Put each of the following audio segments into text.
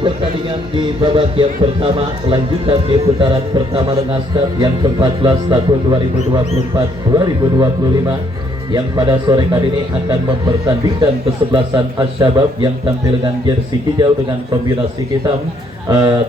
Pertandingan di babak yang pertama lanjutan di putaran pertama dengan start yang ke-14 tahun 2024-2025 yang pada sore kali ini akan mempertandingkan kesebelasan Asy-Syabab yang tampil dengan jersey hijau dengan kombinasi hitam,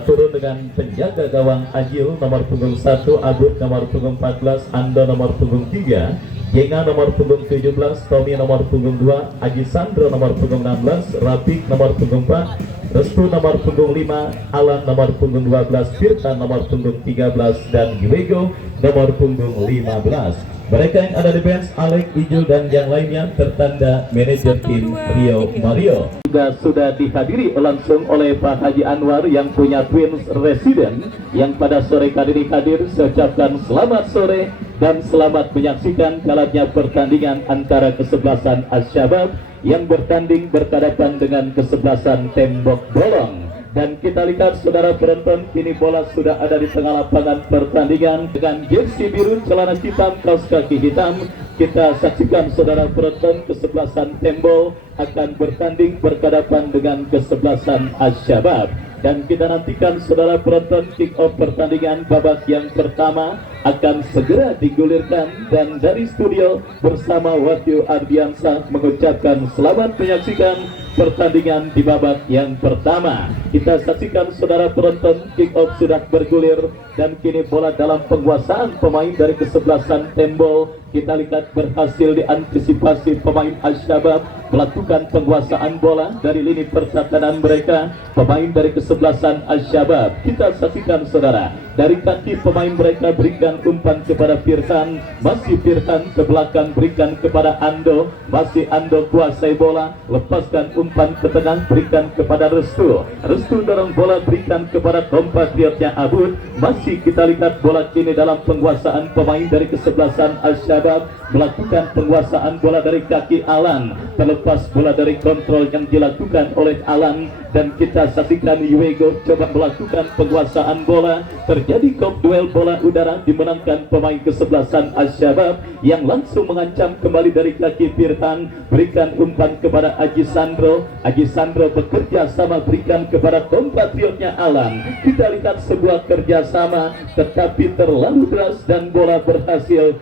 turun dengan penjaga gawang Ajil nomor punggung 1, Abud nomor punggung 14, Ando nomor punggung 3, Jenga nomor punggung 17, Tommy nomor punggung 2, Aji Sandro nomor punggung 16, Rapik nomor punggung 4, Restu nomor punggung 5, Alan nomor punggung 12, Firtan nomor punggung 13, dan Giwego nomor punggung 15. Mereka yang ada di bench, Alek, Ijul, dan yang lainnya tertanda manajer tim Rio Mario. Juga sudah dihadiri langsung oleh Pak Haji Anwar yang punya Twins Resident yang pada sore kali ini hadir. Saya ucapkan selamat sore dan selamat menyaksikan jalannya pertandingan antara kesebelasan Asy-Syabab yang bertanding berhadapan dengan kesebelasan Tembok Bolong. Dan kita lihat saudara penonton, kini bola sudah ada di tengah lapangan pertandingan dengan jersey biru, celana hitam, kaos kaki hitam. Kita saksikan saudara penonton, kesebelasan Tembok akan bertanding berhadapan dengan kesebelasan Asy-Syabab. Dan kita nantikan saudara penonton, kick off pertandingan babak yang pertama akan segera digulirkan, dan dari studio bersama Wahyu Ardiansah mengucapkan selamat menyaksikan pertandingan di babak yang pertama. Kita saksikan saudara penonton, kick off sudah bergulir dan kini bola dalam penguasaan pemain dari kesebelasan Tembok. Kita lihat berhasil diantisipasi pemain Asy-Syabab melakukan penguasaan bola dari lini pertahanan mereka. Pemain dari kesebelasan Asy-Syabab, kita saksikan saudara, dari kaki pemain mereka berikan umpan kepada Firtan, masih Firtan ke belakang berikan kepada Ando, masih Ando kuasai bola, lepaskan umpan ke tengah berikan kepada Restu, Restu dorong bola berikan kepada kompatriotnya Abud. Masih kita lihat bola kini dalam penguasaan pemain dari kesebelasan Asy-Syabab, melakukan penguasaan bola dari kaki Alan, terlepas bola dari kontrol yang dilakukan oleh Alan, dan kita saksikan Giwego coba melakukan penguasaan bola. Terjadi kop duel bola udara dimenangkan pemain kesebelasan Asy-Syabab yang langsung mengancam kembali dari kaki Firtan, berikan umpan kepada Aji Sandro. Aji Sandro bekerja sama berikan kepada kompatriotnya Alan. Kita lihat sebuah kerjasama tetapi terlalu deras dan bola berhasil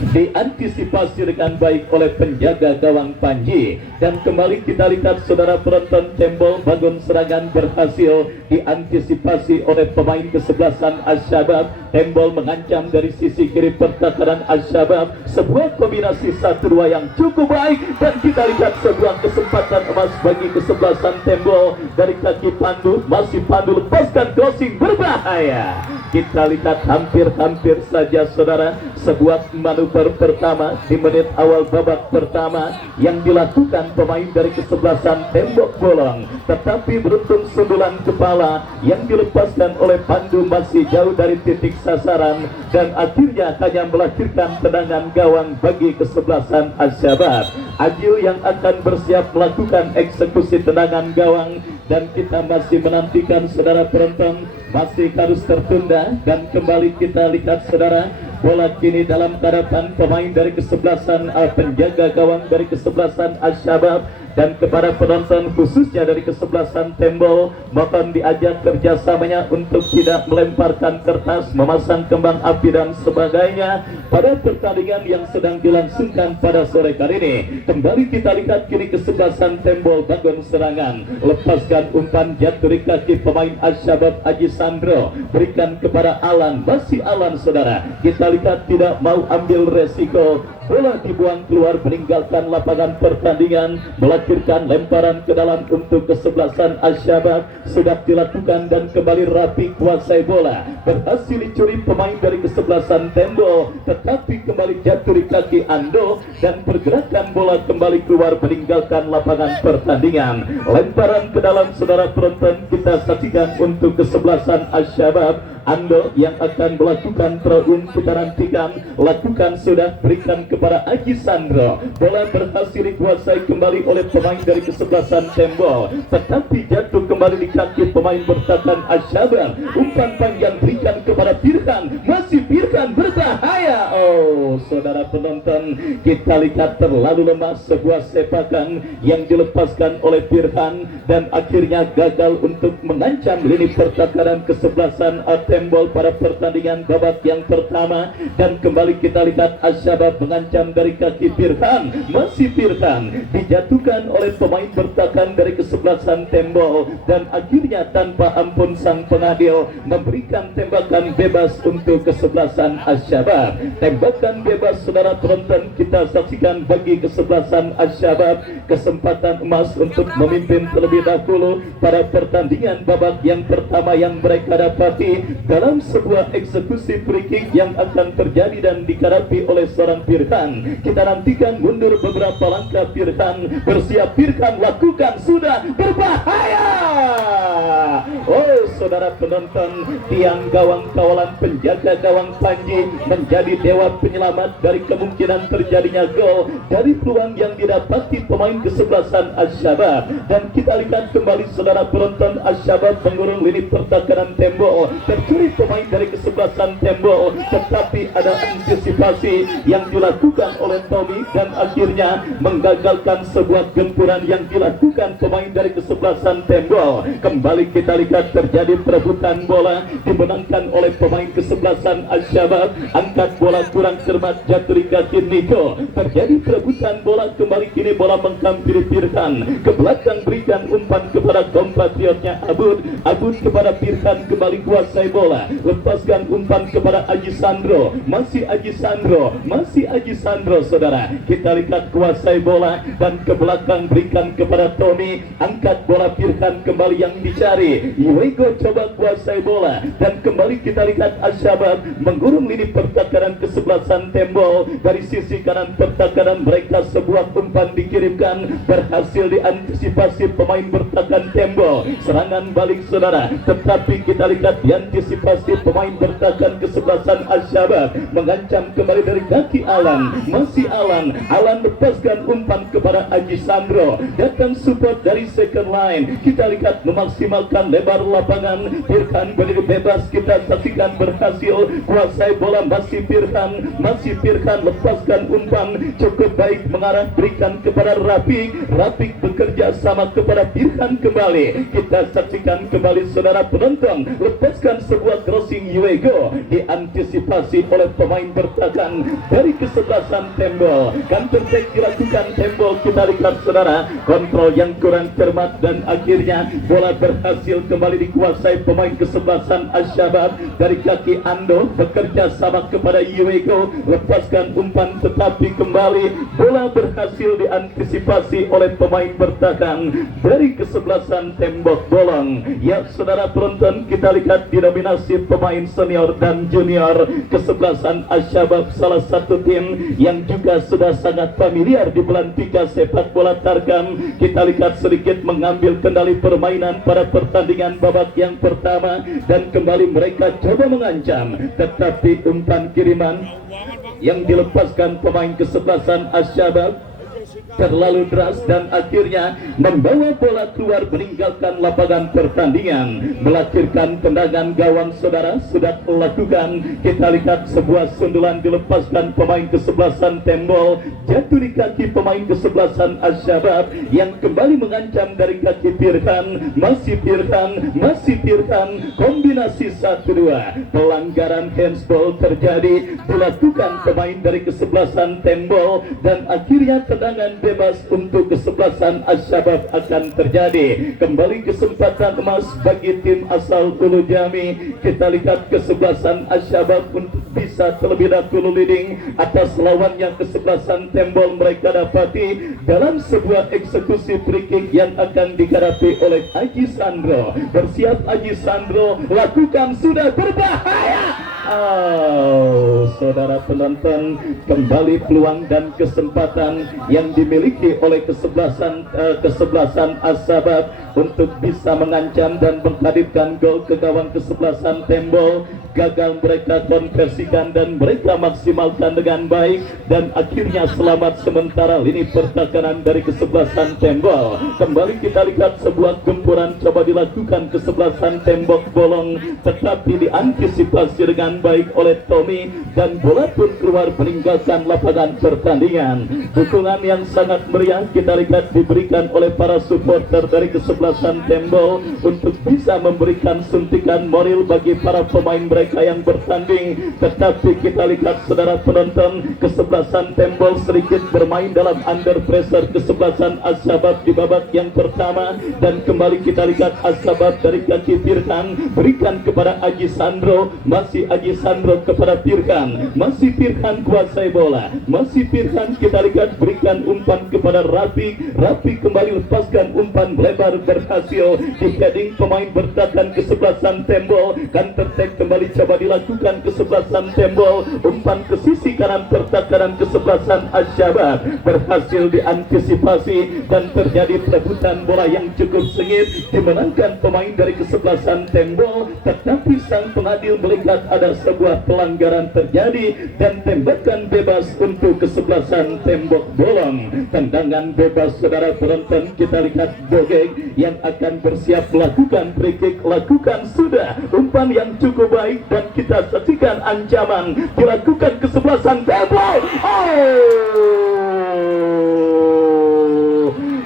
diantisipasi dengan baik oleh penjaga gawang Panji. Dan kembali kita lihat saudara penonton, Tembok bangun serangan berhasil diantisipasi oleh pemain kesebelasan Asy-Syabab. Tembok mengancam dari sisi kiri pertahanan Asy-Syabab, sebuah kombinasi 1-2 yang cukup baik, dan kita lihat sebuah kesempatan emas bagi kesebelasan Tembok dari kaki Pandu. Masih Pandu lepaskan crossing berbahaya. Kita lihat hampir-hampir saja saudara sebuah manuver pertama di menit awal babak pertama yang dilakukan pemain dari kesebelasan Tembok Bolong, tetapi beruntung sundulan kepala yang dilepaskan oleh Pandu masih jauh dari titik sasaran, dan akhirnya hanya melahirkan tendangan gawang bagi kesebelasan Asy-Syabab. Ajil yang akan bersiap melakukan eksekusi tendangan gawang, dan kita masih menantikan saudara penonton, masih harus tertunda. Dan kembali kita lihat saudara, bola kini dalam hadapan pemain dari kesebelasan penjaga gawang dari kesebelasan Asy-Syabab. Dan kepada penonton khususnya dari kesebelasan Tembok, mohon diajak kerjasamanya untuk tidak melemparkan kertas, memasang kembang api dan sebagainya pada pertandingan yang sedang dilangsungkan pada sore kali ini. Kembali kita lihat kini kesebelasan Tembok bangun serangan, lepaskan umpan jatuh di kaki pemain Asy-Syabab Aji Sandro, berikan kepada Alan, masih Alan saudara. Kita lihat tidak mau ambil resiko, bola dibuang keluar meninggalkan lapangan pertandingan, melahirkan lemparan ke dalam untuk kesebelasan Al-Syabab. Sudah dilakukan dan kembali rapi kuasai bola, berhasil dicuri pemain dari kesebelasan Tembo, tetapi kembali jatuh di kaki Ando dan pergerakan bola kembali keluar meninggalkan lapangan pertandingan. Lemparan ke dalam saudara penonton, kita saksikan untuk kesebelasan Al-Syabab. Ando yang akan melakukan throw-in, kita nantikan, lakukan sudah, berikan kepada Aji Sandro. Bola berhasil dikuasai kembali oleh pemain dari kesebelasan Tembo, tetapi jatuh kembali di kaki pemain bertahan Al-Syabab. Umpan panjang berikan kepada Firhan, masih Firhan berbahaya. Oh saudara penonton, kita lihat terlalu lemah sebuah sepakan yang dilepaskan oleh Firhan dan akhirnya gagal untuk mengancam lini pertahanan kesebelasan Tembol pada pertandingan babak yang pertama. Dan kembali kita lihat Al-Syabab mengancam dari kaki Firhan, masih Firhan dijatuhkan oleh pemain bertahan dari kesebelasan Tembol dan akhirnya tanpa ampun sang pengadil memberikan tembakan bebas untuk kesebelasan Al-Syabab. Tembakan bebas saudara penonton, kita saksikan bagi kesebelasan Al-Syabab, kesempatan emas untuk memimpin terlebih dahulu pada pertandingan babak yang pertama yang mereka dapati dalam sebuah eksekusi free kick yang akan terjadi dan dikarapi oleh seorang Firhan. Kita nantikan mundur beberapa langkah Firhan, bersiap Firhan, lakukan, sudah berbahaya. Oh saudara penonton, tiang gawang kawalan penjaga gawang Panji menjadi dewa penyelamat dari kemungkinan terjadinya gol dari peluang yang didapati pemain kesebelasan Al-Syabab. Dan kita lihat kembali saudara penonton, Al-Syabab mengurung lini pertahanan Tembo, tercuri pemain dari kesebelasan Tembo, tetapi ada antisipasi yang dilakukan oleh Tommy dan akhirnya menggagalkan sebuah gempuran yang dilakukan pemain dari kesebelasan Tembo. Kembali kita lihat terjadi perebutan bola, dimenangkan oleh pemain kesebelasan Al-Syabab. Angkat bola kurang cermat, jatuh di kaki Niko. Terjadi perebutan bola, kembali kini bola menghampiri Firhan, ke belakang berikan umpan kepada kompatriotnya Abud. Abud kepada Firhan, kembali kuasai bola, lepaskan umpan kepada Aji Sandro, masih Aji Sandro, masih Aji Sandro saudara. Kita lihat kuasai bola dan ke belakang berikan kepada Tony. Angkat bola Firhan kembali yang dicari Iwego, coba kuasai bola dan kembali kita lihat Al-Syabab menggurung lini pertahanan kesebelasan Tembo. Dari sisi kanan pertahanan mereka sebuah umpan dikirimkan, berhasil diantisipasi pemain bertahan Tembo. Serangan balik saudara, tetapi kita lihat diantisipasi pemain bertahan kesebelasan Al-Syabab, mengancam kembali dari kaki Alan, masih Alan. Alan lepaskan umpan kepada Aji Sandro, datang support dari second line. Kita lihat memaksimalkan lebar lapangan. Firhan berdiri bebas, kita saksikan berhasil kuasai bola, masih Firhan, masih Firhan lepaskan umpan cukup baik mengarah berikan kepada Rafiq. Rafiq bekerja sama kepada Firhan kembali. Kita saksikan kembali saudara penonton, lepaskan sebuah crossing Iwego, diantisipasi oleh pemain bertahan dari kesebelasan Tembo. Counter attack dilakukan Tembo. Kita lihat saudara, kontrol yang kurang cermat dan akhirnya bola berhasil kembali dikuasai pemain kesebelasan Al-Syabab. Dari kaki Ando bekerja sama kepada Iwego, lepaskan umpan tetapi kembali bola berhasil diantisipasi oleh pemain bertahan dari kesebelasan Tembok Bolong. Ya saudara penonton, kita lihat dinominasi pemain senior dan junior kesebelasan Al-Syabab, salah satu tim yang juga sudah sangat familiar di bulan 3 sepak bola Tarkam. Kita lihat sedikit mengambil kendali permainan pada pertandingan babak yang pertama dan kembali mereka coba mengancam, tetapi umpan kiriman yang dilepaskan pemain kesebelasan Al-Syabab terlalu deras dan akhirnya membawa bola keluar meninggalkan lapangan pertandingan, melahirkan tendangan gawang saudara sudah melakukan. Kita lihat sebuah sundulan dilepaskan pemain kesebelasan Tembol, jatuh di kaki pemain kesebelasan Al-Syabab yang kembali mengancam dari kaki Firhan, masih Firhan, masih Firhan. Kombinasi 1-2, pelanggaran handsball terjadi dilakukan pemain dari kesebelasan Tembol dan akhirnya tendangan tendangan bebas untuk kesebelasan Asy-Syabab akan terjadi. Kembali kesempatan emas bagi tim asal Ulu Jami. Kita lihat kesebelasan Asy-Syabab untuk bisa terlebih dahulu leading atas lawannya. Kesebelasan Tembol mereka dapati dalam sebuah eksekusi free kick yang akan dihadapi oleh Aji Sandro. Bersiap Aji Sandro, lakukan, sudah berbahaya. Saudara penonton, kembali peluang dan kesempatan yang dimiliki oleh kesebelasan Asy-Syabab untuk bisa mengancam dan menghadirkan gol ke gawang kesebelasan Tembol. Gagal mereka konversikan dan mereka maksimalkan dengan baik, dan akhirnya selamat sementara lini pertahanan dari kesebelasan Tembol. Kembali kita lihat sebuah gempuran coba dilakukan kesebelasan Tembok Bolong, tetapi diantisipasi dengan baik oleh Tommy dan bola pun keluar meninggalkan lapangan pertandingan. Dukungan yang sangat meriah kita lihat diberikan oleh para supporter dari kesebelasan Tembol untuk bisa memberikan suntikan moral bagi para pemain mereka yang bertanding. Tetapi kita lihat saudara penonton, kesebelasan Tembol sedikit bermain dalam under pressure kesebelasan Asy-Syabab di babak yang pertama, dan kembali kita lihat Asy-Syabab dari kaki Firkan berikan kepada Aji Sandro, masih Aji Sandro kepada Firkan, masih Firkan kuasai bola, masih Firkan kita lihat berikan umpan kepada Rafiq. Rafiq kembali lepaskan umpan lebar, berhasil di heading pemain bertahan kesebelasan Tembol. Counter attack kembali coba dilakukan kesebelasan Tembol, umpan ke sisi kanan pertahanan kesebelasan Asy-Syabab berhasil diantisipasi dan terjadi perebutan bola yang cukup sengit dimenangkan pemain dari kesebelasan Tembol. Tetapi sang pengadil melihat ada sebuah pelanggaran terjadi dan tembakan bebas untuk kesebelasan Tembok Bolong. Tendangan bebas saudara penonton, kita lihat Bogeg yang akan bersiap melakukan free kick, lakukan sudah umpan yang cukup baik dan kita saksikan ancaman dilakukan kesebelasan Tembol.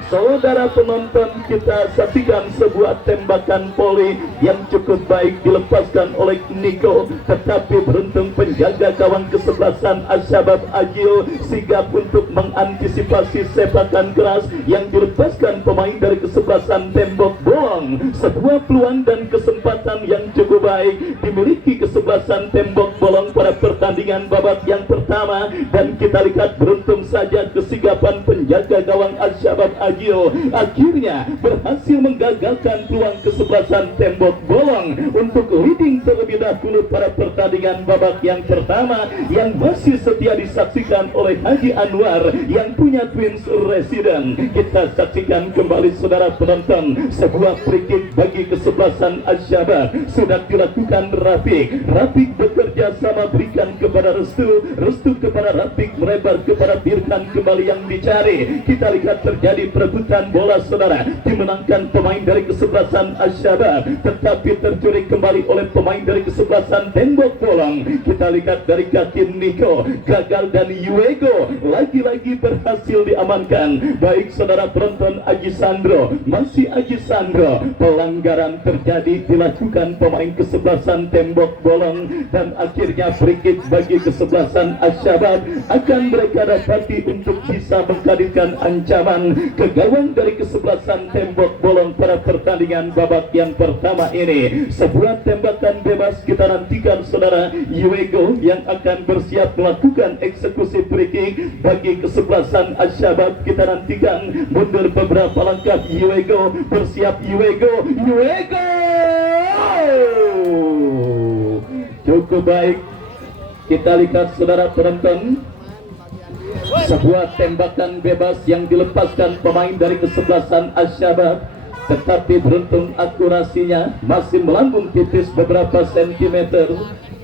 Saudara penonton, kita saksikan sebuah tembakan volley yang cukup baik dilepaskan oleh Niko, tetapi beruntung penjaga gawang kesebelasan Asy-Syabab Agil sigap untuk mengantisipasi sepakan keras yang dilepaskan pemain dari kesebelasan Tembok Bolong. Sebuah peluang dan kesempatan yang cukup baik dimiliki kesebelasan Tembok Bolong pada pertandingan babak yang pertama, dan kita lihat beruntung saja kesigapan penjaga gawang Asy-Syabab Agil akhirnya berhasil menggagalkan peluang kesebelasan Tembok Bolong untuk leading terlebih dahulu pada pertandingan babak yang pertama yang masih setia disaksikan oleh Haji Anwar yang punya Twins Resident. Kita saksikan kembali saudara penonton, sebuah free kick bagi kesebelasan Asy-Syabab sudah dilakukan Rafiq. Rafiq bekerja sama berikan kepada Restu kepada Rafiq, melebar kepada Firkan kembali yang dicari. Kita lihat terjadi perebutan bola saudara, dimenangkan pemain dari kesebelasan Asy-Syabab tetapi tercuri kembali oleh pemain dari kesebelasan Tembok Bolong. Kita lihat dari kaki Niko gagal dan Yuego lagi-lagi berhasil diamankan. Baik saudara penonton, Aji Sandro, masih Aji Sandro, pelanggaran terjadi dilakukan pemain kesebelasan Tembok Bolong dan akhirnya free kick bagi kesebelasan Asy-Syabab akan mereka dapati untuk bisa menghadirkan ancaman ke gawang dari kesebelasan Tembok Bolong pada pertandingan babak yang pertama ini. Sebuah tembakan bebas kita nantikan saudara, Yuego yang akan bersiap melakukan eksekusi free kick bagi kesebelasan Asy-Syabab. Kita nantikan mundur beberapa langkah, Yuego bersiap, Yuego cukup baik. Kita lihat saudara penonton, sebuah tembakan bebas yang dilepaskan pemain dari kesebelasan Asy-Syabab tetapi beruntung akurasinya masih melambung tipis beberapa sentimeter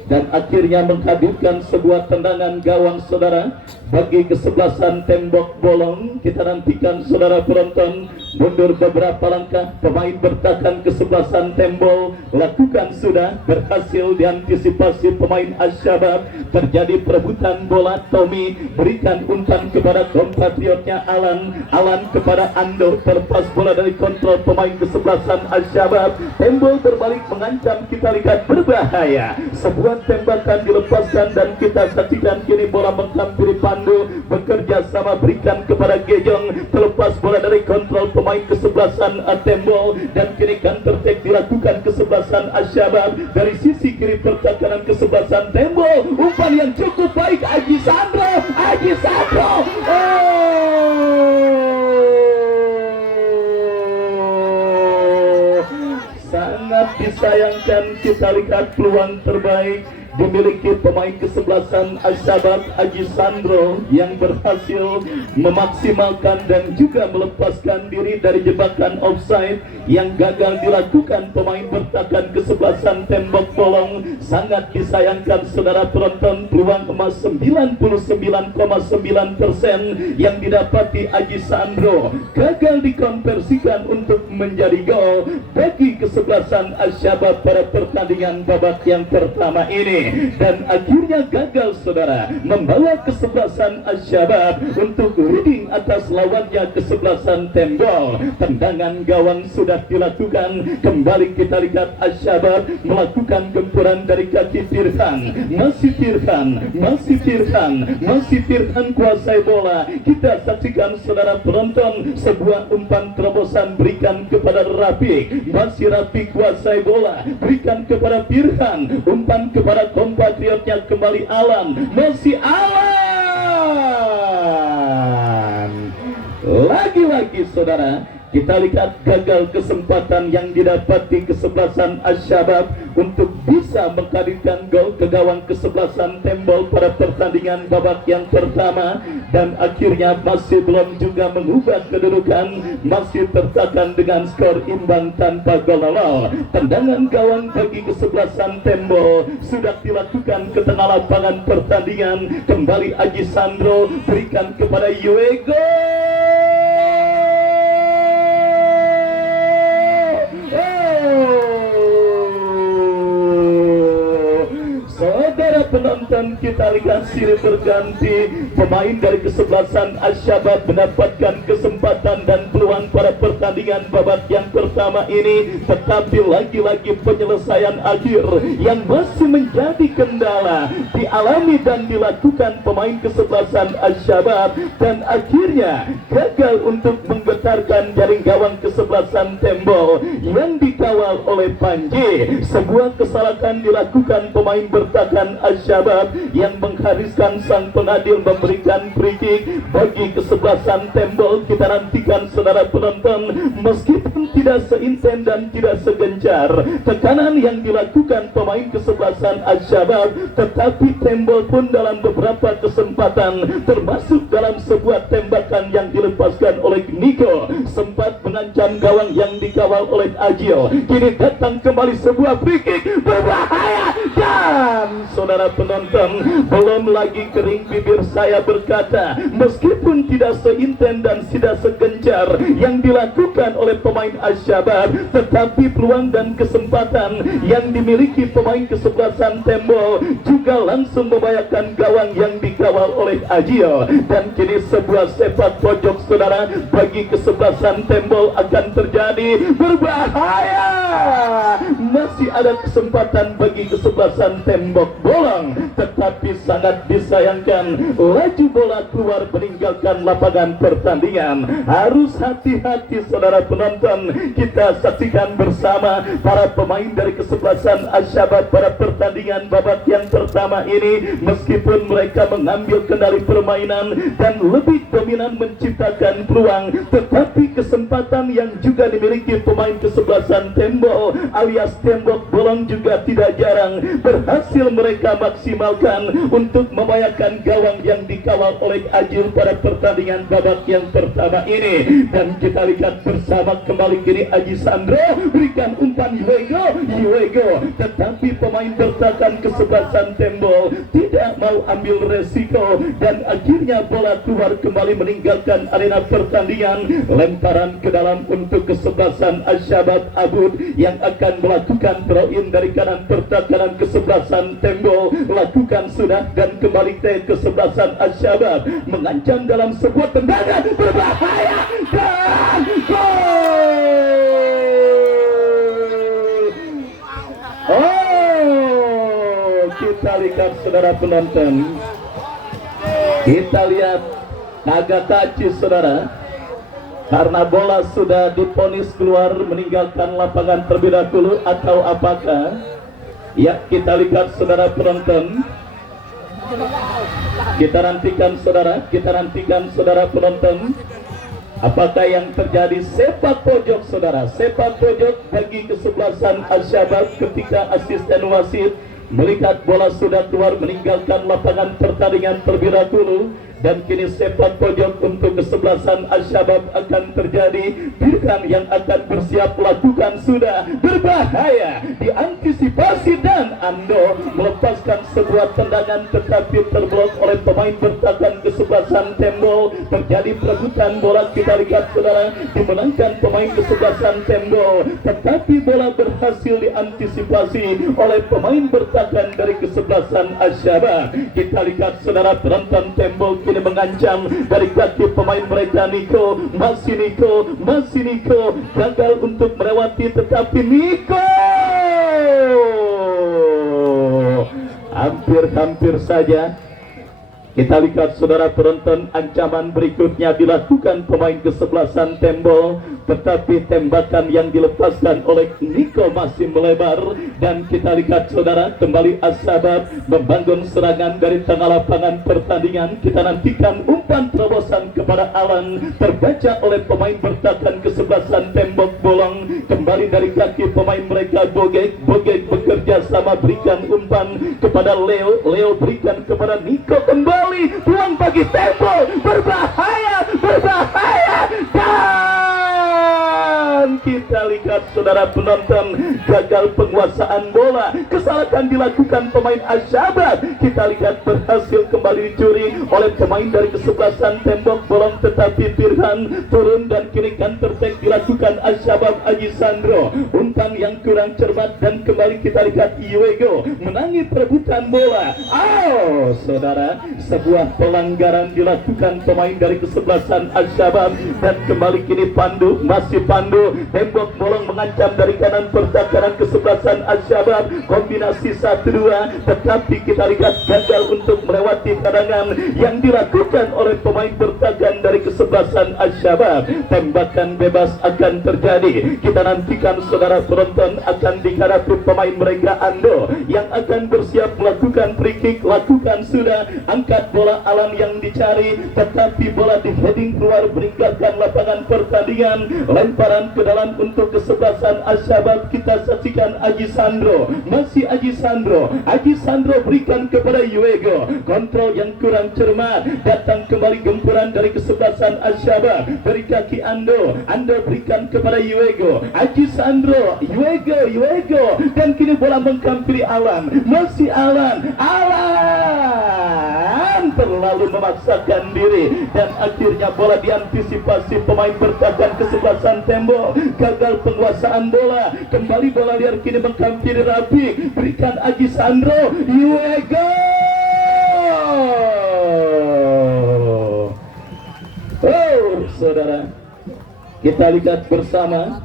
dan akhirnya menghadirkan sebuah tendangan gawang saudara bagi kesebelasan Tembok Bolong. Kita nantikan saudara penonton, mundur beberapa langkah, pemain bertahan kesebelasan Tembol lakukan sudah, berhasil diantisipasi pemain Ashabab. Terjadi perebutan bola, Tommy berikan umpan kepada kompatriotnya Alan kepada Ando, terlepas bola dari kontrol pemain kesebelasan Ashabab. Tembol berbalik mengancam, kita lihat berbahaya, sebuah tembakan dilepaskan dan kita saksikan kini bola menghampiri Pandu, bekerja sama berikan kepada Gejong, terlepas bola dari kontrol pemain kesebelasan Tembol dan kini counter attack dilakukan kesebelasan Ashabab dari sisi kiri pertahanan kesebelasan Tembol. Umpan yang cukup baik, Aji Sandro, sangat disayangkan. Kita lihat peluang terbaik dimiliki pemain kesebelasan Ashabab, Aji Sandro, yang berhasil memaksimalkan dan juga melepaskan diri dari jebakan offside yang gagal dilakukan pemain bertahan kesebelasan Tembok Bolong. Sangat disayangkan saudara penonton, peluang emas 99,9% yang didapati Aji Sandro gagal dikonversikan untuk menjadi gol bagi kesebelasan Ashabab pada pertandingan babak yang pertama ini, dan akhirnya gagal saudara membawa kesebelasan Ashabab untuk leading atas lawannya kesebelasan Tembol. Tendangan gawang sudah dilakukan, kembali kita lihat Ashabab melakukan gempuran dari kaki Tirhan, masih Tirhan kuasai bola. Kita saksikan saudara penonton, sebuah umpan terobosan berikan kepada Rafiq, masih Rafiq kuasai bola, berikan kepada Tirhan, umpan kepada kompatriotnya kembali Alan, masih Alan. Lagi-lagi saudara, kita lihat gagal kesempatan yang didapati kesebelasan Ashabab untuk bisa menghadirkan gol ke gawang kesebelasan Tembol pada pertandingan babak yang pertama, dan akhirnya masih belum juga mengubah kedudukan, masih tertahan dengan skor imbang tanpa gol. Tendangan gawang bagi kesebelasan Tembol sudah dilakukan ke tengah lapangan pertandingan, kembali Aji Sandro berikan kepada Yuego. Saudara penonton, kita lihat silih berganti, pemain dari kesebelasan Ashabab mendapatkan kesempatan dan peluang pada pertandingan babak yang pertama ini, tetapi lagi-lagi penyelesaian akhir yang masih menjadi kendala dialami dan dilakukan pemain kesebelasan Ashabab, dan akhirnya gagal untuk menggetarkan jaring gawang kesebelasan Tembol yang dikawal oleh Panji. Sebuah kesalahan dilakukan pemain bertahan Ashabab yang menghariskan sang pengadil memberikan free kick bagi kesebelasan Tembol. Kita nantikan saudara penonton, meskipun tidak seinten dan tidak segencar tekanan yang dilakukan pemain kesebelasan Ashabab, tetapi Tembol pun dalam beberapa kesempatan, termasuk dalam sebuah tembakan yang dilepaskan oleh Niko, sempat mengancam gawang yang dikawal oleh Ajil. Kini datang kembali sebuah free kick berbahaya, dan saudara penonton, belum lagi kering bibir saya berkata, meskipun tidak seinten dan tidak segencar yang dilakukan oleh pemain Ashabab, tetapi peluang dan kesempatan yang dimiliki pemain kesebelasan Tembol juga langsung membahayakan gawang yang dikawal oleh Ajil. Dan kini sebuah sepak pojok saudara bagi kesebelasan Tembol akan terjadi, berbahaya. Masih ada kesempatan bagi kesebelasan Tembok Bolong, tetapi sangat disayangkan laju bola keluar meninggalkan lapangan pertandingan. Harus hati-hati saudara penonton, kita saksikan bersama para pemain dari kesebelasan Ashabab pada pertandingan babak yang pertama ini, meskipun mereka mengambil kendali permainan dan lebih dominan menciptakan peluang, tetapi kesempatan yang juga dimiliki pemain kesebelasan Tembol alias Tembok Bolong juga tidak jarang berhasil berhasil mereka maksimalkan untuk membahayakan gawang yang dikawal oleh Ajil pada pertandingan babak yang pertama ini. Dan kita lihat bersama kembali kini Aji Sandro berikan umpan Yuego, tetapi pemain bertahan kesebelasan Tembol tidak mau ambil resiko dan akhirnya bola keluar kembali meninggalkan arena pertandingan. Lemparan ke dalam untuk kesebelasan Ashabab Abud yang akan melakukan throw in dari kanan pertahanan kesebelasan Tembol. Lakukan sudah dan kembali ke kesebelasan Ashabab mengancam dalam sebuah tendangan berbahaya dan gol. Oh, kita lihat saudara penonton, kita lihat Nagatachi saudara, karena bola sudah diponis keluar meninggalkan lapangan terlebih dahulu atau apakah? Ya, kita lihat saudara penonton, kita nantikan saudara penonton, apakah yang terjadi. Sepak pojok saudara, sepak pojok bagi kesebelasan Ashabab ketika asisten wasit melihat bola sudah keluar meninggalkan lapangan pertandingan terlebih dahulu. Dan kini sepak pojok untuk kesebelasan Ashabab akan terjadi. Birkan yang akan bersiap lakukan sudah berbahaya, diantisipasi dan Ando melepaskan sebuah tendangan tetapi terblok oleh pemain bertahan kesebelasan Tembol. Terjadi perebutan bola, kita lihat saudara, dimenangkan pemain kesebelasan Tembol, tetapi bola berhasil diantisipasi oleh pemain bertahan dari kesebelasan Ashabab. Kita lihat saudara penonton, Tembol kini mengancam dari kaki pemain mereka. Masih Niko gagal untuk melewati, tetapi Niko hampir saja. Kita lihat saudara penonton, ancaman berikutnya dilakukan pemain kesebelasan Tembol, tetapi tembakan yang dilepaskan oleh Niko masih melebar. Dan kita lihat saudara, kembali Ashabab membangun serangan dari tengah lapangan pertandingan. Kita nantikan umpan terobosan kepada Alan, terbaca oleh pemain bertahan kesebelasan Tembok Bolong. Kembali dari kaki pemain mereka Bogek bekerja sama berikan umpan kepada Leo berikan kepada Niko, kembali peluang bagi Tembol, berbahaya dan kita lihat saudara penonton, gagal penguasaan bola, kesalahan dilakukan pemain Ashabab. Kita lihat berhasil kembali dicuri oleh pemain dari kesebelasan Tembok Bolong, tetapi Firhan turun dan kini counter attack dilakukan Ashabab Aji Sandro. Umpan yang kurang cermat dan kembali kita lihat Yuego menangi perebutan bola. Oh saudara, sebuah pelanggaran dilakukan pemain dari kesebelasan Ashabab dan kembali kini masih Pandu. Tembok Bolong mengancam dari kanan pertahanan kesebelasan Ashabab, kombinasi 1-2, tetapi kita lihat gagal untuk melewati cadangan yang dilakukan oleh pemain bertahan dari kesebelasan Ashabab. Tembakan bebas akan terjadi. Kita nantikan saudara penonton, akan dihadapi pemain mereka Ando yang akan bersiap melakukan free kick. Lakukan sudah, angkat bola Alan yang dicari, tetapi bola di heading keluar meninggalkan lapangan pertandingan. Lemparan ke dalam untuk kesebelasan Ashabab. Kita saksikan Aji Sandro, masih Aji Sandro berikan kepada Yuego, kontrol yang kurang cermat. Datang kembali gempuran dari kesebelasan Ashabab dari kaki Ando berikan kepada Yuego, Aji Sandro, Yuego dan kini bola menghampiri Alan, masih Alan terlalu memaksakan diri dan akhirnya bola diantisipasi pemain bertahan kesebelasan Tembok. Gagal penguasaan bola, kembali bola liar kini menghampiri Rafiq, berikan Aji Sandro, Yuego. Oh saudara, kita lihat bersama,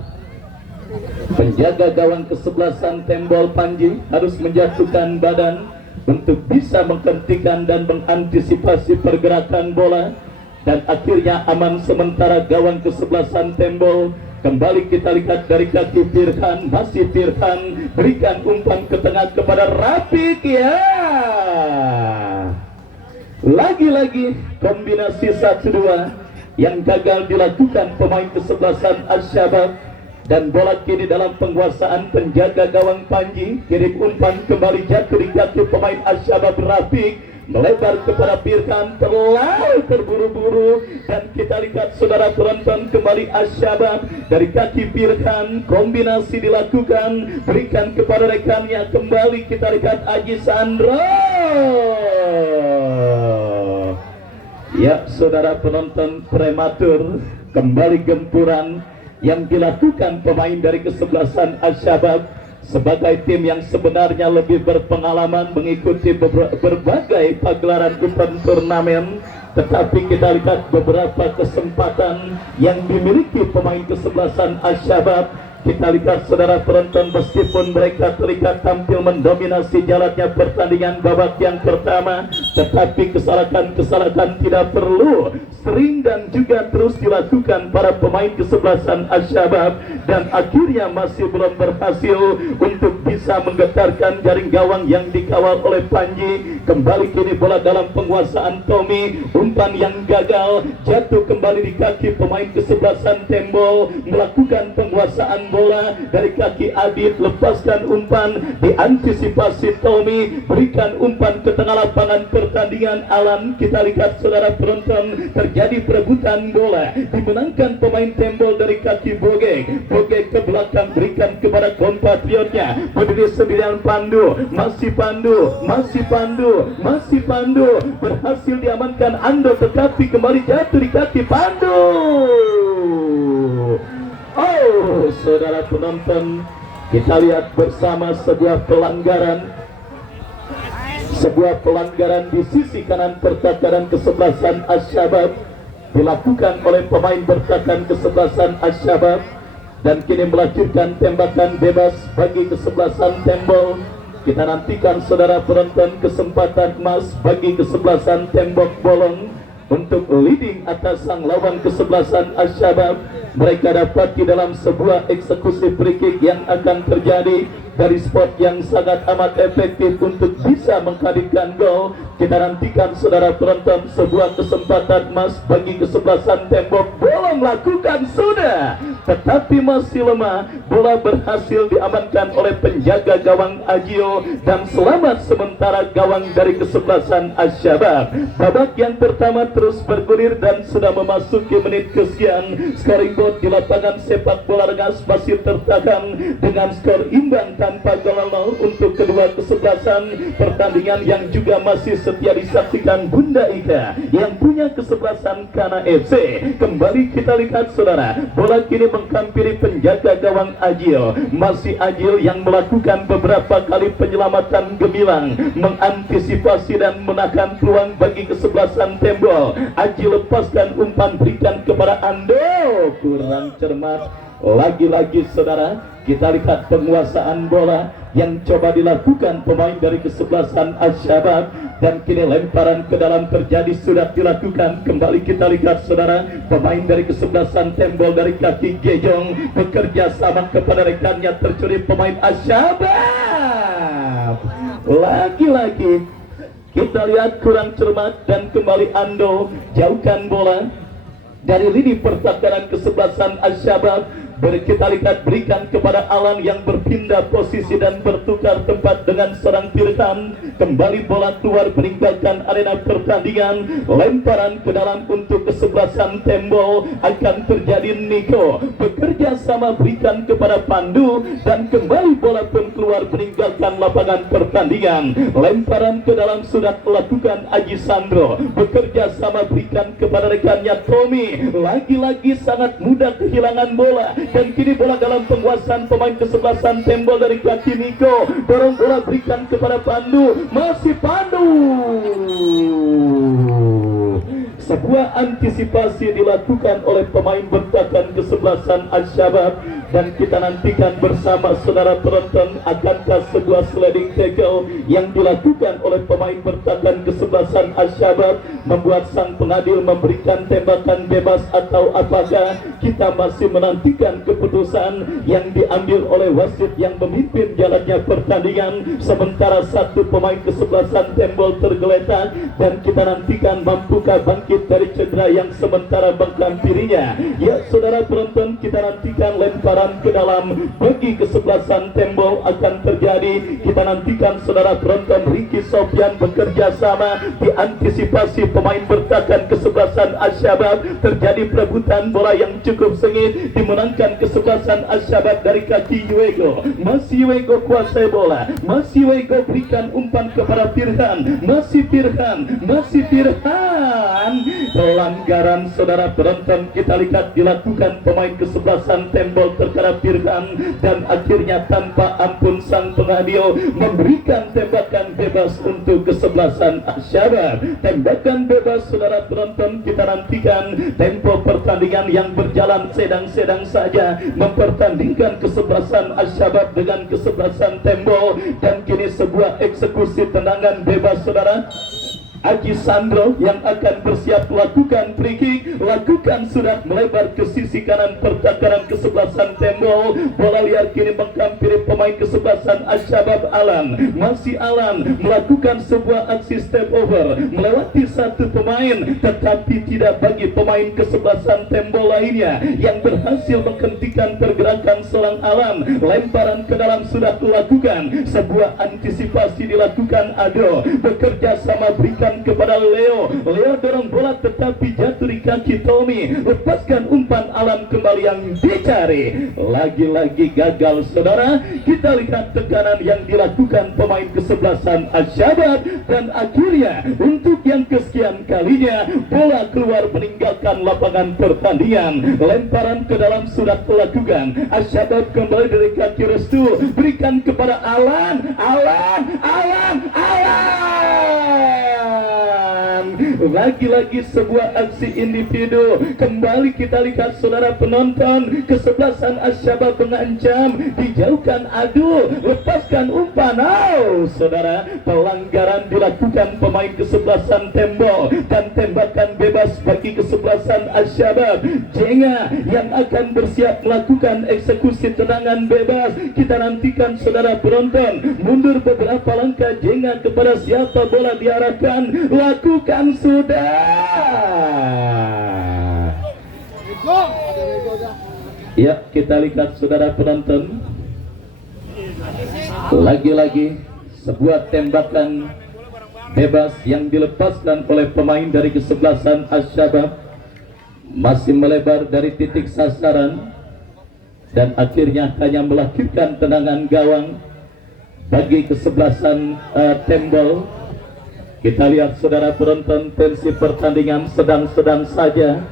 penjaga gawang kesebelasan Tembol Panji harus menjatuhkan badan untuk bisa menghentikan dan mengantisipasi pergerakan bola, dan akhirnya aman sementara gawang kesebelasan Tembol. Kembali kita lihat dari kaki Firhan, masih Firhan berikan umpan ke tengah kepada Rafiq. Ya, lagi-lagi kombinasi 1-2 yang gagal dilakukan pemain kesebelasan Ashabab. dan bola kini dalam penguasaan penjaga gawang Panji. Kirim umpan kembali jatuh di kaki pemain Asyabab Rafiq, melebar kepada Firkan, terlalu terburu-buru, dan kita lihat saudara penonton kembali Asyabab dari kaki Firkan, kombinasi dilakukan, berikan kepada rekannya, kembali kita lihat Aji Sandro. Ya saudara penonton, prematur kembali gempuran yang dilakukan pemain dari kesebelasan Asyabab sebagai tim yang sebenarnya lebih berpengalaman mengikuti berbagai pagelaran event turnamen, tetapi kita lihat beberapa kesempatan yang dimiliki pemain kesebelasan Asyabab. Kita lihat saudara penonton, meskipun mereka terlihat tampil mendominasi jalannya pertandingan babak yang pertama, tetapi kesalahan-kesalahan tidak perlu, sering dan juga terus dilakukan para pemain kesebelasan Asyabab, dan akhirnya masih belum berhasil untuk bisa menggetarkan jaring gawang yang dikawal oleh Panji. Kembali kini bola dalam penguasaan Tommy, umpan yang gagal jatuh kembali di kaki pemain kesebelasan Tembol, melakukan penguasaan bola dari kaki Adit, lepaskan umpan, diantisipasi Tommy, berikan umpan ke tengah lapangan pertandingan Alan. Kita lihat saudara penonton, terjadi perebutan bola, dimenangkan pemain Tembol dari kaki Bogek. Bogek ke belakang, berikan kepada kompatriotnya, berdiri 9 Pandu, masih Pandu, masih Pandu, masih Pandu, berhasil diamankan Ando, tetapi kembali jatuh di kaki Pandu. Oh, saudara penonton, kita lihat bersama sebuah pelanggaran di sisi kanan pertahanan kesebelasan Asyabab dilakukan oleh pemain bertahan kesebelasan Asyabab, dan kini melahirkan tembakan bebas bagi kesebelasan Tembol. Kita nantikan saudara penonton kesempatan emas bagi kesebelasan Tembok Bolong untuk leading atas sang lawan kesebelasan Asyabab. Mereka dapat di dalam sebuah eksekusi free kick yang akan terjadi dari spot yang sangat amat efektif untuk bisa menghadirkan gol. Kita nantikan saudara penonton sebuah kesempatan emas bagi kesebelasan Tembok Bolong lakukan sudah, tetapi masih lemah. Bola berhasil diamankan oleh penjaga gawang Ajio, dan selamat sementara gawang dari kesebelasan Asyabab. Babak yang pertama terus bergulir dan sudah memasuki menit kesekian. Scoring board di lapangan sepak bola Rengas masih tertahan dengan skor imbang tanpa gol untuk kedua kesebelasan. Pertandingan yang juga masih setia disaksikan Bunda Ika yang punya kesebelasan Kana FC. Kembali kita lihat saudara, bola kini menghampiri penjaga gawang Ajil. Masih Ajil yang melakukan beberapa kali penyelamatan gemilang, mengantisipasi dan menahan peluang bagi kesebelasan Tembol. Ajil lepaskan umpan, berikan kepada Ando, kurang cermat. Lagi-lagi saudara, kita lihat penguasaan bola yang coba dilakukan pemain dari kesebelasan Asyabab, dan kini lemparan ke dalam terjadi sudah dilakukan. Kembali kita lihat saudara, pemain dari kesebelasan Tembol dari kaki Gejong bekerja sama kepada rekannya, tercuri pemain Asyabab. Lagi-lagi kita lihat kurang cermat, dan kembali Ando jauhkan bola dari lini pertahanan kesebelasan Asyabab. Kita lihat berikan kepada Alan yang berpindah posisi dan bertukar tempat dengan serang Firkan. Kembali bola keluar meninggalkan arena pertandingan. Lemparan ke dalam untuk kesebelasan Tembol, akan terjadi Niko bekerja sama berikan kepada Pandu, dan kembali bola pun keluar meninggalkan lapangan pertandingan. Lemparan ke dalam sudah dilakukan Aji Sandro, bekerja sama berikan kepada rekannya Tommy. Lagi-lagi sangat mudah kehilangan bola, dan kini bola dalam penguasaan pemain kesebelasan Tembol dari kaki Niko. Dorong bola berikan kepada Pandu, masih Pandu. Sebuah antisipasi dilakukan oleh pemain bertahan kesebelasan Asyabab, dan kita nantikan bersama saudara penonton, akankah sebuah sliding tackle yang dilakukan oleh pemain bertahan kesebelasan Asyabab membuat sang pengadil memberikan tembakan bebas, atau apakah kita masih menantikan keputusan yang diambil oleh wasit yang memimpin jalannya pertandingan, sementara satu pemain kesebelasan Tembol tergeletak, dan kita nantikan mampukah bangkit dari cedera yang sementara menghampirinya. Ya saudara penonton, kita nantikan lemparan lemparan ke dalam bagi kesebelasan Tembol akan terjadi. Kita nantikan saudara penonton, Ricky Sofian bekerja sama diantisipasi pemain bertahan kesebelasan Ashabab. Terjadi perebutan bola yang cukup sengit, dimenangkan kesebelasan Ashabab dari kaki Yuego. Masih Yuego kuasai bola, masih Yuego berikan umpan kepada Firhan, masih Firhan. Pelanggaran saudara penonton kita lihat dilakukan pemain kesebelasan Tembol terhadap Firhan, dan akhirnya tanpa ampun sang pengadio memberikan tembakan bebas untuk kesebelasan Ashabab. Tembakan bebas saudara penonton kita nantikan. Tempo pertandingan yang berjalan sedang-sedang saja mempertandingkan kesebelasan Ashabab dengan kesebelasan Tembol, dan kini sebuah eksekusi tendangan bebas saudara. Aji Sandro yang akan bersiap melakukan free kick, lakukan sudah melebar ke sisi kanan pertahanan kesebelasan Tembol. Bola liar kini menghampiri pemain kesebelasan Ashabab. Alan, masih Alan melakukan sebuah aksi step over melewati satu pemain, tetapi tidak bagi pemain kesebelasan Tembol lainnya yang berhasil menghentikan pergerakan seorang Alan. Lemparan ke dalam sudah dilakukan, sebuah antisipasi dilakukan Ado, bekerja sama berikan kepada Leo. Leo dorong bola tetapi jatuh di kaki Tommy. Lepaskan umpan Alam kembali yang dicari. Lagi-lagi gagal saudara. Kita lihat tekanan yang dilakukan pemain kesebelasan Ashabab, dan akhirnya untuk yang kesekian kalinya bola keluar meninggalkan lapangan pertandingan. Lemparan ke dalam sudah dilakukan. Ashabab kembali dari kaki Restu, berikan kepada Alan. Lagi-lagi sebuah aksi individu. Kembali kita lihat saudara penonton, kesebelasan Ashabab mengancam, dijauhkan Adu, lepaskan umpan. Saudara, pelanggaran dilakukan pemain kesebelasan Tembol, dan tembakan bebas bagi kesebelasan Ashabab. Jenga yang akan bersiap melakukan eksekusi tendangan bebas. Kita nantikan saudara penonton, mundur beberapa langkah Jenga kepada siapa bola diarahkan, lakukan sudah. Ya, kita lihat saudara penonton, lagi-lagi sebuah tembakan bebas yang dilepaskan oleh pemain dari kesebelasan Ashabab, masih melebar dari titik sasaran, dan akhirnya hanya melahirkan tendangan gawang bagi kesebelasan Tembol. Kita lihat saudara penonton, tensi pertandingan sedang-sedang saja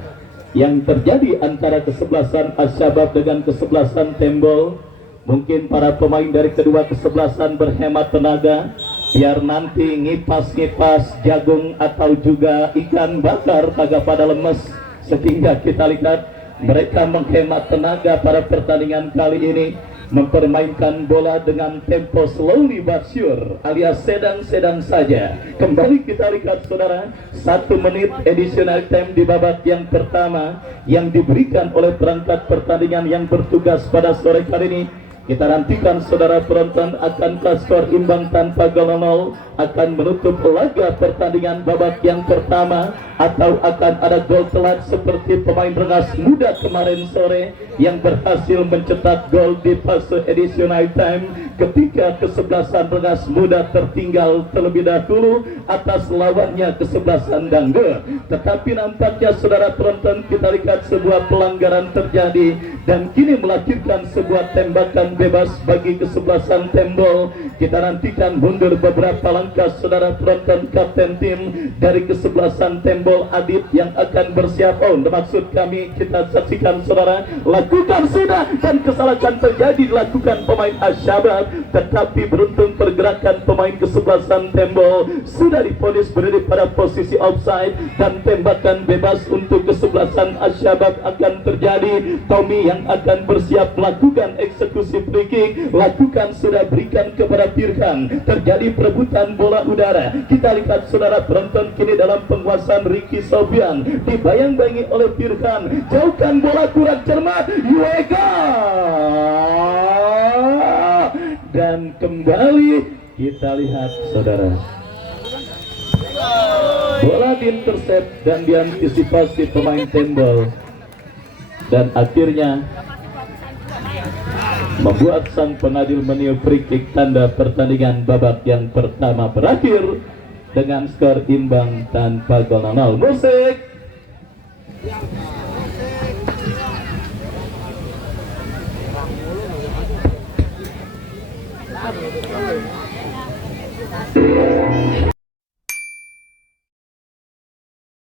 yang terjadi antara kesebelasan Ashabab dengan kesebelasan Tembol. Mungkin para pemain dari kedua kesebelasan berhemat tenaga, biar nanti ngipas-ngipas jagung atau juga ikan bakar kagak pada lemes, sehingga kita lihat mereka menghemat tenaga pada pertandingan kali ini, mempermainkan bola dengan tempo slowly but sure, alias sedang-sedang saja. Kembali kita lihat saudara, 1 menit additional time di babak yang pertama yang diberikan oleh perangkat pertandingan yang bertugas pada sore kali ini. Kita nantikan saudara penonton, akankah skor imbang tanpa gol 0 akan menutup laga pertandingan babak yang pertama, atau akan ada gol telat seperti pemain Rengas Muda kemarin sore yang berhasil mencetak gol di fase additional time ketika kesebelasan Rengas Muda tertinggal terlebih dahulu atas lawannya kesebelasan Dangge. Tetapi nampaknya saudara penonton, kita lihat sebuah pelanggaran terjadi, dan kini melahirkan sebuah tembakan bebas bagi kesebelasan Tembol. Kita nantikan mundur beberapa langkah saudara penonton, kapten tim dari kesebelasan Tembol Adit yang akan bersiap. Maksud kami, kita saksikan saudara, lakukan sudah, dan kesalahan terjadi dilakukan pemain Ashabab, tetapi beruntung pergerakan pemain kesebelasan Tembol sudah diponis berada pada posisi offside, dan tembakan bebas untuk kesebelasan Ashabab akan terjadi. Tommy yang akan bersiap melakukan eksekusi free kick, lakukan sudah, berikan kepada Firhan. Terjadi perebutan bola udara. Kita lihat saudara penonton, kini dalam penguasaan Ricky Sofian, dibayang-bayangi oleh Firhan, jauhkan bola kurang cermat, Yuega, dan kembali kita lihat saudara, bola diintercept dan diantisipasi pemain Tembol, dan akhirnya membuat sang pengadil meniup free kick tanda pertandingan babak yang pertama berakhir dengan skor imbang tanpa gol. 0. Musik.